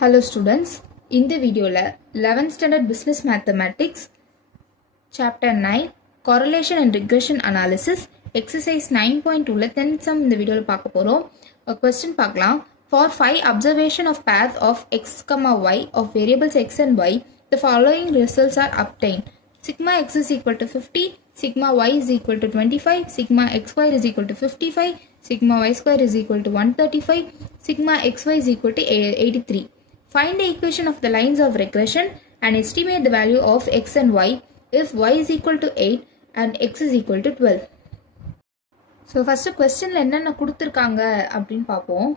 Hello students, in the video 11th standard business mathematics chapter 9 correlation and regression analysis exercise 9.2 10th sum இந்த வீடியோல பார்க்க போறோம். ஒரு question பார்க்கலாம். For 5 observation of path of x, y of variables x and y, the following results are obtained. Sigma x is equal to 50, sigma y is equal to 25, sigma x square is equal to 55, sigma y square is equal to 135, sigma xy is equal to 83. Find the equation of the lines of regression and estimate the value of x and y if y is equal to 8 and x is equal to 12. So first question என்னென்ன கொடுத்திருக்காங்க அப்படின்னு பார்ப்போம்.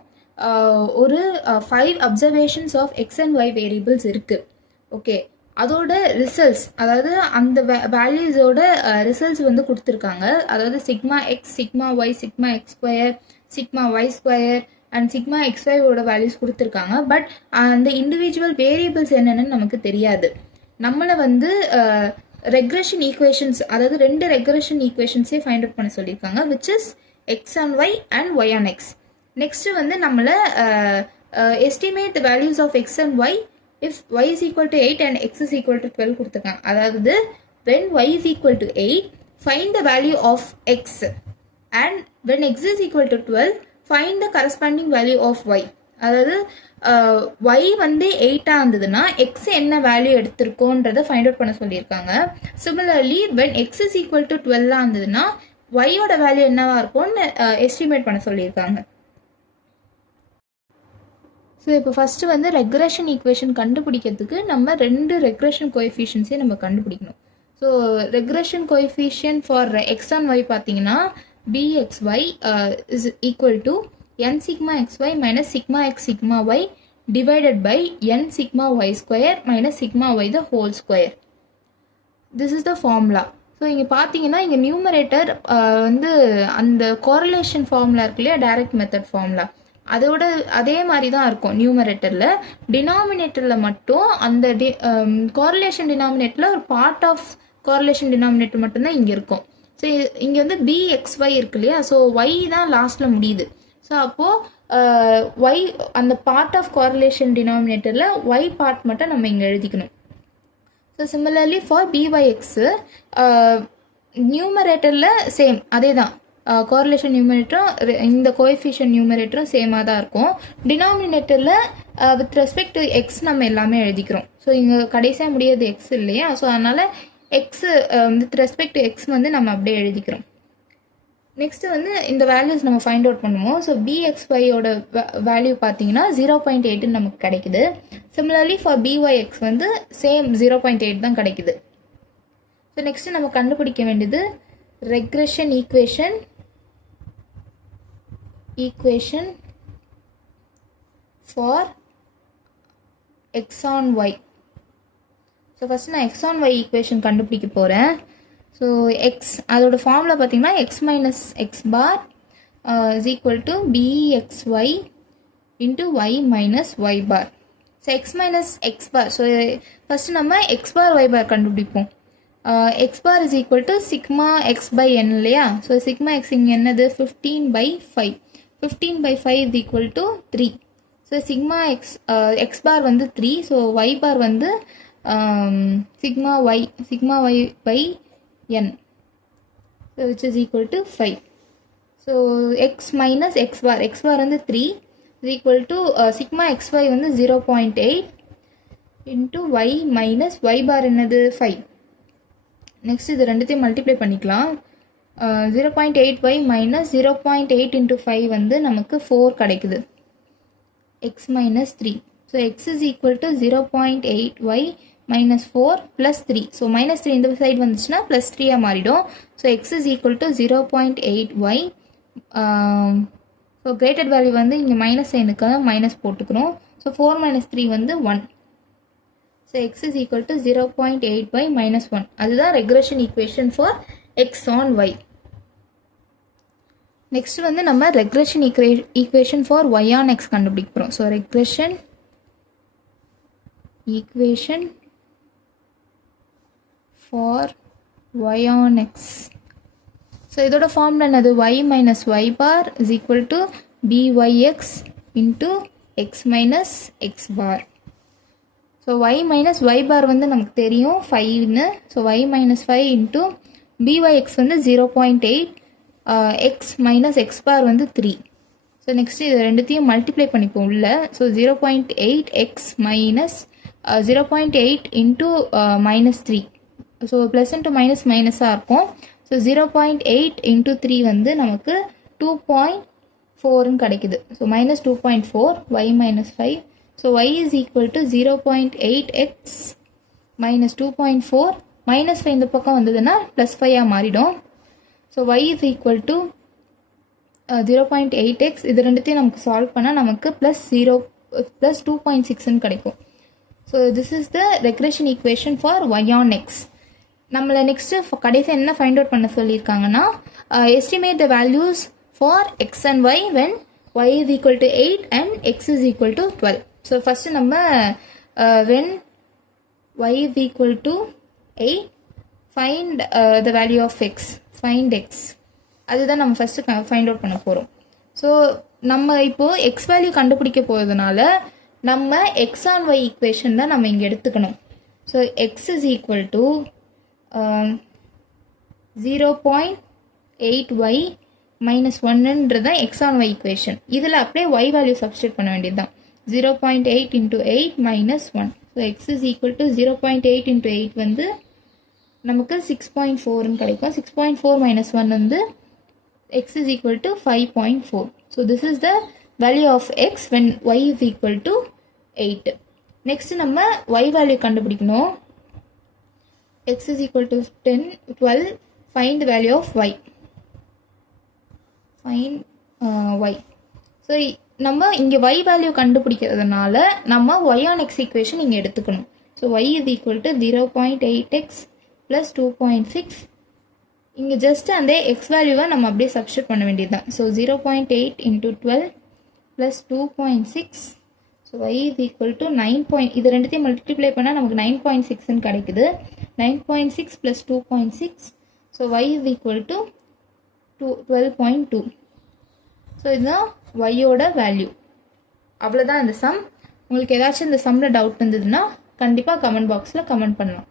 ஒரு 5 observations of x and y variables இருக்கு. Okay, அதோட results, அதாவது அந்த வேல்யூஸோட ரிசல்ட்ஸ் வந்து கொடுத்துருக்காங்க. அதாவது sigma x, sigma y, sigma x square, sigma y square and sigma எக்ஸ்ஒயோட வேல்யூஸ் கொடுத்துருக்காங்க. பட் அந்த இண்டிவிஜுவல் வேரியபிள்ஸ் என்னென்னு நமக்கு தெரியாது. நம்மளை வந்து ரெக்ரெஷன் ஈக்குவேஷன்ஸ், அதாவது 2 ரெக்ரெஷன் ஈக்குவேஷன்ஸே ஃபைண்ட் அவுட் பண்ண சொல்லியிருக்காங்க, which is x on y and y on x. Next வந்து நம்மளை estimate the values of x and y if y is equal to 8 and x is equal to 12 கொடுத்துருக்காங்க. அதாவது when y is equal to 8 find the value of x and when x is equal to 12 find the corresponding value of y. அதாவது y வந்து 8 இருந்ததுன்னா x என்ன value எடுத்திருக்கோன்றதை find out பண்ண சொல்லியிருக்காங்க. Similarly when x is equal to 12 இருந்ததுன்னா y ஓட value என்னவா இருக்கும்னு எஸ்டிமேட் பண்ண சொல்லியிருக்காங்க. ஸோ இப்போ ஃபஸ்ட்டு வந்து ரெக்ரெஷன் ஈக்குவேஷன் கண்டுபிடிக்கிறதுக்கு நம்ம 2 ரெக்ரெஷன் கோஎஃபிஷியன்ஸே நம்ம கண்டுபிடிக்கணும். So regression coefficient for x on y பார்த்தீங்கன்னா b x y is equal to n sigma x y minus sigma x sigma y divided by n sigma y square minus sigma y the whole square. This is the formula. So இங்கே பார்த்தீங்கன்னா இங்கே numerator வந்து அந்த correlation formula இருக்கு இல்லையா, direct method formula, அதோட அதே மாதிரி தான் இருக்கும் நியூமரேட்டரில். டினாமினேட்டரில் மட்டும் அந்த கோரிலேஷன் டினாமினேட்டரில் ஒரு பார்ட் ஆஃப் கோரிலேஷன் டினாமினேட்டர் மட்டும்தான் இங்கே இருக்கும். ஸோ இங்கே வந்து பிஎக்ஸ்ஒய் இருக்கு இல்லையா, ஸோ ஒய் தான் லாஸ்ட்டில் முடியுது. ஸோ அப்போது ஒய் அந்த பார்ட் ஆஃப் கோரிலேஷன் டினாமினேட்டரில் ஒய் பார்ட் மட்டும் நம்ம இங்கே எழுதிக்கணும். ஸோ சிமிலர்லி ஃபார் பிஒய்எக்ஸு நியூமரேட்டரில் சேம் அதே தான், கோரிலேஷன் நியூமரேட்டரும் இந்த கோஎஃபிஷியன்ட் நியூமரேட்டரும் சேமாக தான் இருக்கும். டினாமினேட்டரில் வித் ரெஸ்பெக்ட் டு எக்ஸ் நம்ம எல்லாமே எழுதிக்கிறோம். ஸோ இங்கே கடைசியாக முடியாது எக்ஸ் இல்லையா, ஸோ அதனால் X with respect to X வந்து நம்ம அப்படியே எழுதிக்கிறோம். நெக்ஸ்ட்டு வந்து இந்த வேல்யூஸ் நம்ம ஃபைண்ட் அவுட் பண்ணுவோம். ஸோ பிஎக்ஸ்ஒயோட வேல்யூ பார்த்தீங்கன்னா 0.8 நமக்கு கிடைக்குது. சிமிலர்லி ஃபார் பிஒய்எக்ஸ் வந்து சேம் 0.8 தான் கிடைக்குது. ஸோ நெக்ஸ்ட்டு நம்ம கண்டுபிடிக்க வேண்டியது regression equation for x on y. So first நான் x on y equation கண்டுபிடிக்க போகிறேன். ஸோ x அதோட ஃபார்முலா பார்த்தீங்கன்னா x minus x bar is equal to bxy into y minus y bar. So x minus x bar, so first நம்ம x bar y bar கண்டுபிடிப்போம். x bar is equal to sigma x by n இல்லையா, so sigma x இங்கே என்னது 15/5, 15/5 is equal to 3. So sigma x bar வந்து 3, so y bar வந்து sigma y by n, so which is equal to 5. So x minus x bar வந்து 3 is equal to sigma xy வந்து 0.8 into y minus y bar என்னது 5. Next இது ரெண்டுத்தையும் multiply பண்ணிக்கலாம். 0.8y minus 0.8 into 5 வந்து நமக்கு 4 கிடைக்குது, X minus 3. So x is equal to 0.8y minus 4 plus 3. So minus 3 இந்த சைடு வந்துச்சுன்னா ப்ளஸ் 3யாக மாறிடும். So x is equal to 0.8y. So கிரேட்டட் value வந்து இங்கே மைனஸ் சைனுக்காக மைனஸ் போட்டுக்கிறோம். ஸோ 4 மைனஸ் 3 வந்து 1. So x is equal to 0.8 by minus 1. அதுதான் regression equation for x on y. Next வந்து நம்ம regression equation for y on x கண்டுபிடிக்க போகிறோம். So regression equation for y on x. So இதோட formula என்னது, y minus y bar is equal to byx into x minus x bar. So y minus y bar வந்து நமக்கு தெரியும் 5ன்னு. So y minus 5 into byx வந்து 0.8, x minus x பார் வந்து 3. So next இது ரெண்டுத்தையும் மல்டிப்ளை பண்ணிப்போம் உள்ள. So 0.8 x minus 0.8 into minus 3. So plus into minus மைனஸாக இருக்கும். ஸோ 0.8 இன்ட்டு 3 வந்து நமக்கு 2.4ன்னு கிடைக்குது. So minus 2.4 y minus 5. So y is equal to 0.8x minus 2.4. Minus 5 இந்த பக்கம் வந்ததுன்னா ப்ளஸ் 5ஆக மாறிடும். So y is equal to 0.8x. இது ரெண்டுத்தையும் நமக்கு சால்வ் பண்ணால் நமக்கு ப்ளஸ் 2.6ன்னு கிடைக்கும். So this is the regression equation for y on x. நம்மளை நெக்ஸ்ட்டு கடைசி என்ன ஃபைண்ட் அவுட் பண்ண சொல்லியிருக்காங்கன்னா estimate the values for x and y when y is equal to 8 and x is equal to 12. So first நம்ம when y is equal to 8 find the value of x, find x. அதுதான் நம்ம first find out பண்ண போகிறோம். So நம்ம இப்போது X value கண்டுபிடிக்க போகிறதுனால நம்ம எக்ஸ் ஆன் ஒய் ஈக்குவேஷன் தான் நம்ம இங்கே எடுத்துக்கணும். So x is equal to 0.8y minus 1ன்றது தான் எக்ஸ் ஆன் ஒய் ஈக்குவேஷன். இதில் அப்படியே ஒய் வேல்யூ சப்ஸ்டியூட் பண்ண வேண்டியது தான். 0.8 into 8 minus 1. So x is equal to 0.8 into 8 வந்து நமக்கு 6.4ன்னு கிடைக்கும். 6.4 மைனஸ் 1 வந்து x is equal to 5.4. So this is the value of x when y is equal to 8. Next நம்ம ஒய் வேல்யூ கண்டுபிடிக்கணும். x is equal to 10, 12, find the value of y. Find y. So, நம்ம இங்கே y value கண்டுபிடிக்கிறதுனால நம்ம y on x equation இங்கே எடுத்துக்கணும். So, y is equal to 0.8x plus 2.6. இங்கே just அந்த x value நம்ம அப்படியே substitute பண்ண வேண்டியது தான். So, 0.8 into 12 plus 2.6. So, y is equal to 9. இது ரெண்டுத்தையும் மல்டிப்ளை பண்ணால் நமக்கு 9.6ன்னு கிடைக்குது. 9.6 plus 2.6. So, y is equal to 12.2. So, இதுதான் y-ஓட வேல்யூ. அவ்வளோதான் இந்த சம். உங்களுக்கு ஏதாச்சும் இந்த சம்மில் டவுட் இருந்ததுன்னா கண்டிப்பாக கமெண்ட் பாக்ஸில் கமெண்ட் பண்ணலாம்.